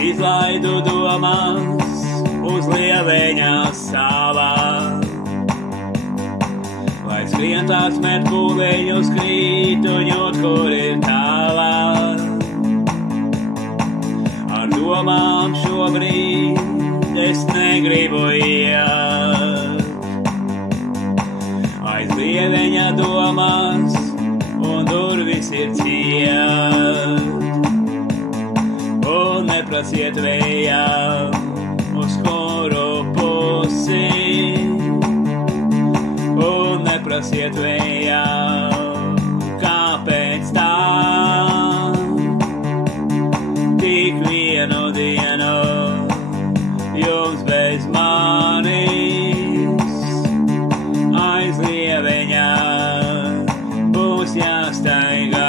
Izlaidu domas uz lieleņa salā, lai skrien tās met pūliņus krītuņot, kur ir tālāk. Ar domām šobrīd es negribu iet, aiz lieveņa domas un durvis ir ciet. Un neprasiet vējām, uz kuru pusi, un neprasiet vējām, kāpēc tā. Tik vienu dienu jums bez manis aiz lieveņa būs jāstaigā.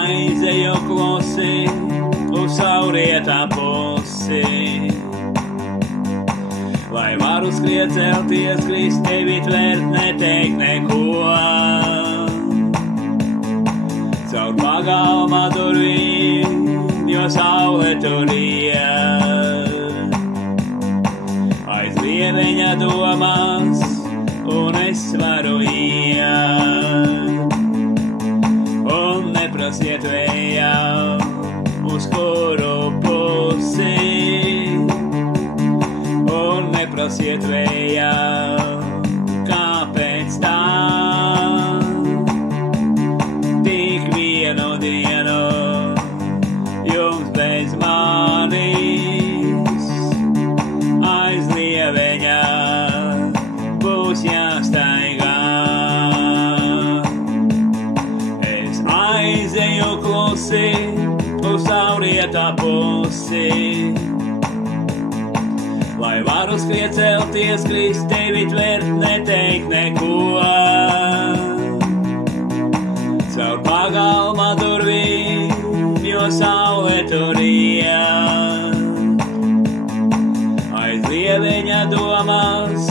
Aizeju klusi uz saurietā pusi, lai varu skriet, celties, krist, tevi tvērt, neteikt neko. Caur pagalma durvīm, jo saule tur iet. Aiz lieveņa domas, un es varu iet. Un neprasiet vējām, uz kuru pusi, un neprasiet vējām, kāpēc tā. Tik vienu dienu jums bez manis aiz lieveņa būs jāstaigā. Aizeju klusi uz saurietā pusi, lai varu skriet, celties, krist, tevi tvērt, neteikt neko. Caur pagalma durvīm, jo saule tur iet. Aiz lieveņa domas,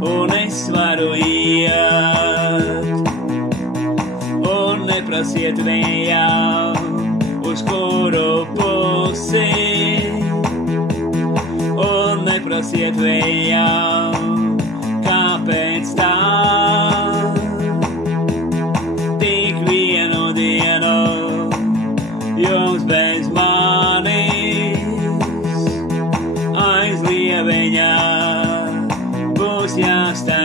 un es varu iet. Un neprasiet vējām, uz kuru pusi, un neprasiet vējām, kāpēc tā. Tik vienu dienu jums bez manis aiz lieveņa būs jāstāv.